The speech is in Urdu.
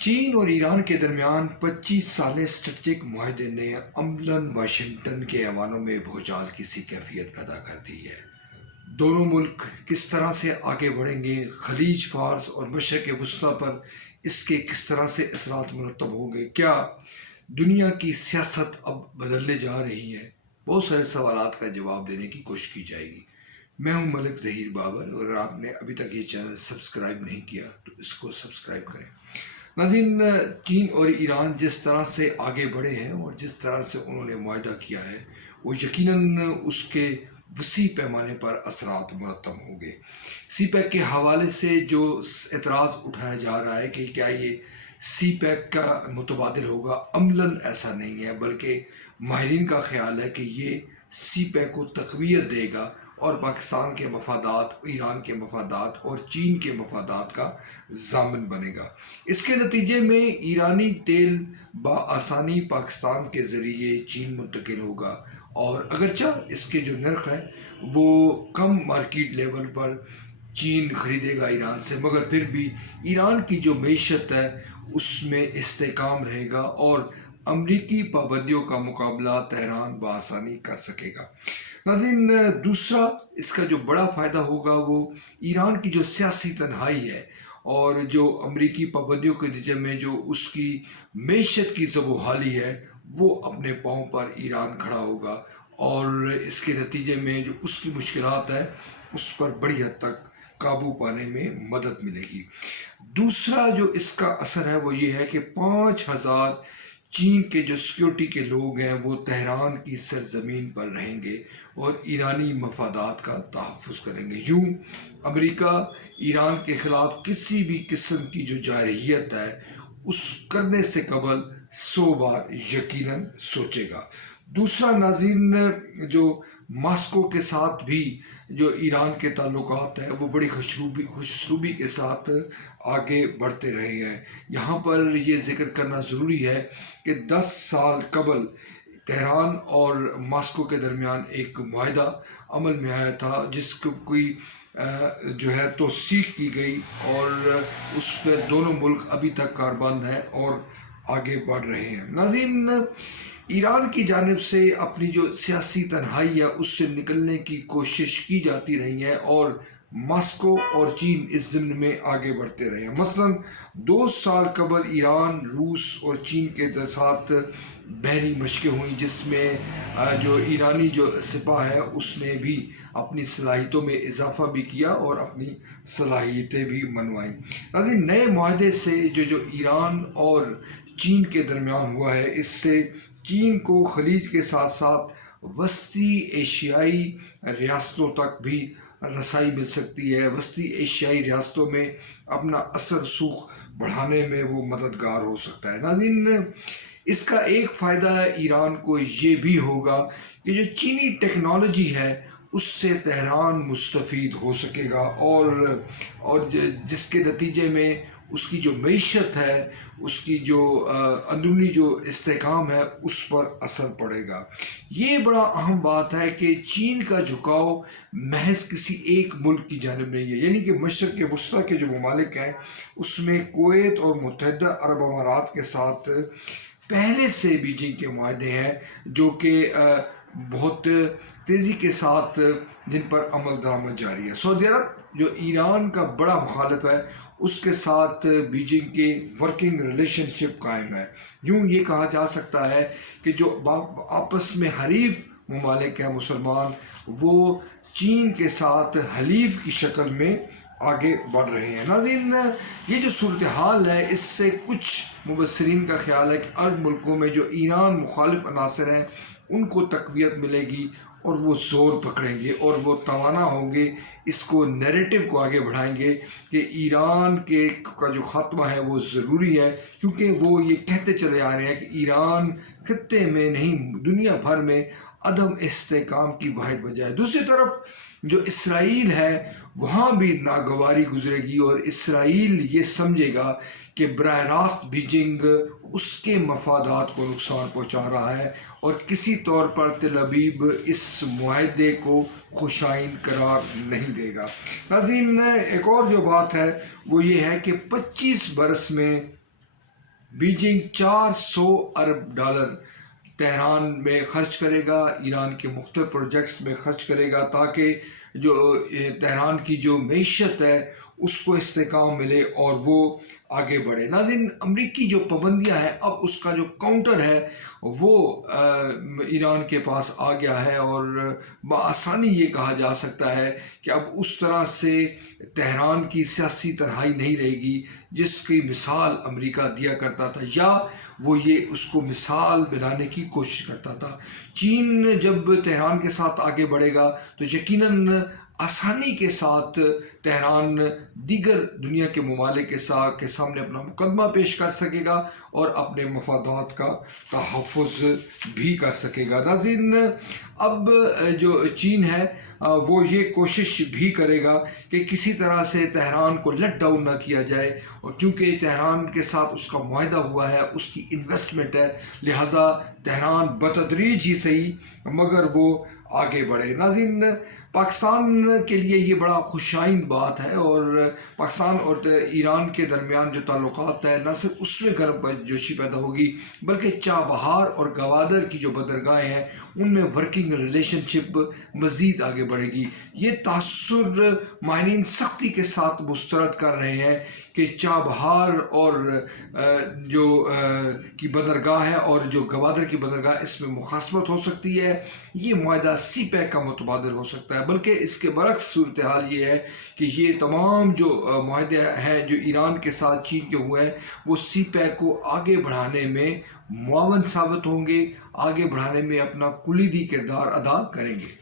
چین اور ایران کے درمیان 25 سالہ اسٹریٹجک معاہدے نے عملاً واشنگٹن کے ایوانوں میں بھوچال کی سی کیفیت پیدا کر دی ہے۔ دونوں ملک کس طرح سے آگے بڑھیں گے، خلیج فارس اور مشرق وسطیٰ پر اس کے کس طرح سے اثرات مرتب ہوں گے، کیا دنیا کی سیاست اب بدلنے جا رہی ہے؟ بہت سارے سوالات کا جواب دینے کی کوشش کی جائے گی۔ میں ہوں ملک ظہیر بابر، اور اگر آپ نے ابھی تک یہ چینل سبسکرائب نہیں کیا تو اس کو سبسکرائب کریں۔ ناظرین، چین اور ایران جس طرح سے آگے بڑھے ہیں اور جس طرح سے انہوں نے معاہدہ کیا ہے، وہ یقیناً اس کے وسیع پیمانے پر اثرات مرتب ہوں گے۔ سی پیک کے حوالے سے جو اعتراض اٹھایا جا رہا ہے کہ کیا یہ سی پیک کا متبادل ہوگا، عملاً ایسا نہیں ہے، بلکہ ماہرین کا خیال ہے کہ یہ سی پیک کو تقویت دے گا اور پاکستان کے مفادات، ایران کے مفادات اور چین کے مفادات کا ضامن بنے گا۔ اس کے نتیجے میں ایرانی تیل بآسانی پاکستان کے ذریعے چین منتقل ہوگا، اور اگرچہ اس کے جو نرخ ہے وہ کم مارکیٹ لیول پر چین خریدے گا ایران سے، مگر پھر بھی ایران کی جو معیشت ہے اس میں استحکام رہے گا اور امریکی پابندیوں کا مقابلہ تہران بآسانی کر سکے گا۔ ناظرین، دوسرا اس کا جو بڑا فائدہ ہوگا وہ ایران کی جو سیاسی تنہائی ہے اور جو امریکی پابندیوں کے نتیجے میں جو اس کی معیشت کی زبحالی ہے، وہ اپنے پاؤں پر ایران کھڑا ہوگا، اور اس کے نتیجے میں جو اس کی مشکلات ہے اس پر بڑی حد تک قابو پانے میں مدد ملے گی۔ دوسرا جو اس کا اثر ہے وہ یہ ہے کہ 5000 چین کے جو سیکیورٹی کے لوگ ہیں وہ تہران کی سرزمین پر رہیں گے اور ایرانی مفادات کا تحفظ کریں گے۔ یوں امریکہ ایران کے خلاف کسی بھی قسم کی جو جارحیت ہے اس کرنے سے قبل 100 بار یقیناً سوچے گا۔ دوسرا ناظرین، جو ماسکو کے ساتھ بھی جو ایران کے تعلقات ہیں وہ بڑی خوشروبی کے ساتھ آگے بڑھتے رہے ہیں۔ یہاں پر یہ ذکر کرنا ضروری ہے کہ 10 سال قبل تہران اور ماسکو کے درمیان ایک معاہدہ عمل میں آیا تھا جس کو کوئی جو ہے توثیق کی گئی، اور اس پہ دونوں ملک ابھی تک کاربند ہیں اور آگے بڑھ رہے ہیں۔ ناظرین، ایران کی جانب سے اپنی جو سیاسی تنہائی ہے اس سے نکلنے کی کوشش کی جاتی رہی ہے، اور ماسکو اور چین اس ضمن میں آگے بڑھتے رہے ہیں۔ مثلاً 2 سال قبل ایران، روس اور چین کے ساتھ بحری مشقیں ہوئیں جس میں جو ایرانی جو سپاہ ہے اس نے بھی اپنی صلاحیتوں میں اضافہ بھی کیا اور اپنی صلاحیتیں بھی منوائیں۔ ناظرین، نئے معاہدے سے جو ایران اور چین کے درمیان ہوا ہے، اس سے چین کو خلیج کے ساتھ ساتھ وسطی ایشیائی ریاستوں تک بھی رسائی مل سکتی ہے۔ وسطی ایشیائی ریاستوں میں اپنا اثر رسوخ بڑھانے میں وہ مددگار ہو سکتا ہے۔ ناظرین، اس کا ایک فائدہ ایران کو یہ بھی ہوگا کہ جو چینی ٹیکنالوجی ہے اس سے تہران مستفید ہو سکے گا، اور جس کے نتیجے میں اس کی جو معیشت ہے، اس کی جو اندرونی جو استحکام ہے اس پر اثر پڑے گا۔ یہ بڑا اہم بات ہے کہ چین کا جھکاؤ محض کسی ایک ملک کی جانب نہیں ہے، یعنی کہ مشرق وسطیٰ کے جو ممالک ہیں اس میں کویت اور متحدہ عرب امارات کے ساتھ پہلے سے بیجنگ کے معاہدے ہیں جو کہ بہت تیزی کے ساتھ جن پر عمل درآمد جاری ہے۔ سعودی عرب جو ایران کا بڑا مخالف ہے، اس کے ساتھ بیجنگ کے ورکنگ ریلیشن شپ قائم ہے۔ یوں یہ کہا جا سکتا ہے کہ جو آپس میں حریف ممالک ہیں مسلمان، وہ چین کے ساتھ حلیف کی شکل میں آگے بڑھ رہے ہیں۔ ناظرین، یہ جو صورتحال ہے اس سے کچھ مبصرین کا خیال ہے کہ عرب ملکوں میں جو ایران مخالف عناصر ہیں ان کو تقویت ملے گی اور وہ زور پکڑیں گے اور وہ توانا ہوں گے، اس کو نیریٹو کو آگے بڑھائیں گے کہ ایران کا جو خاتمہ ہے وہ ضروری ہے، کیونکہ وہ یہ کہتے چلے آ رہے ہیں کہ ایران خطے میں نہیں دنیا بھر میں عدم استحکام کی واحد وجہ ہے۔ دوسری طرف جو اسرائیل ہے وہاں بھی ناگواری گزرے گی، اور اسرائیل یہ سمجھے گا کہ براہ راست بیجنگ اس کے مفادات کو نقصان پہنچا رہا ہے، اور کسی طور پر تل ابیب اس معاہدے کو خوشائن قرار نہیں دے گا۔ ناظرین، ایک اور جو بات ہے وہ یہ ہے کہ 25 برس میں بیجنگ $400 ارب تہران میں خرچ کرے گا، ایران کے مختلف پروجیکٹس میں خرچ کرے گا، تاکہ جو تہران کی جو معیشت ہے اس کو استحکام ملے اور وہ آگے بڑھے۔ ناظرین، امریکی جو پابندیاں ہیں، اب اس کا جو کاؤنٹر ہے وہ ایران کے پاس آ گیا ہے، اور بآسانی یہ کہا جا سکتا ہے کہ اب اس طرح سے تہران کی سیاسی تنہائی نہیں رہے گی جس کی مثال امریکہ دیا کرتا تھا، یا وہ یہ اس کو مثال بنانے کی کوشش کرتا تھا۔ چین جب تہران کے ساتھ آگے بڑھے گا تو یقیناً آسانی کے ساتھ تہران دیگر دنیا کے ممالک کے سامنے اپنا مقدمہ پیش کر سکے گا اور اپنے مفادات کا تحفظ بھی کر سکے گا۔ ناظرین، اب جو چین ہے وہ یہ کوشش بھی کرے گا کہ کسی طرح سے تہران کو لیٹ ڈاؤن نہ کیا جائے، اور چونکہ تہران کے ساتھ اس کا معاہدہ ہوا ہے، اس کی انویسٹمنٹ ہے، لہٰذا تہران بتدریج ہی صحیح مگر وہ آگے بڑھے۔ ناظرین، پاکستان کے لیے یہ بڑا خوشائند بات ہے، اور پاکستان اور ایران کے درمیان جو تعلقات ہیں، نہ صرف اس میں گرم جوشی پیدا ہوگی بلکہ چابہار اور گوادر کی جو بندرگاہیں ہیں ان میں ورکنگ ریلیشن شپ مزید آگے بڑھے گی۔ یہ تاثر ماہرین سختی کے ساتھ مسترد کر رہے ہیں کہ چابہار اور جو کی بندرگاہ ہے اور جو گوادر کی بندرگاہ، اس میں مخاصمت ہو سکتی ہے، یہ معاہدہ سی پیک کا متبادل ہو سکتا ہے۔ بلکہ اس کے برعکس صورتحال یہ ہے کہ یہ تمام جو معاہدے ہیں جو ایران کے ساتھ چین کے ہوئے ہیں، وہ سی پیک کو آگے بڑھانے میں معاون ثابت ہوں گے، آگے بڑھانے میں اپنا کلیدی کردار ادا کریں گے۔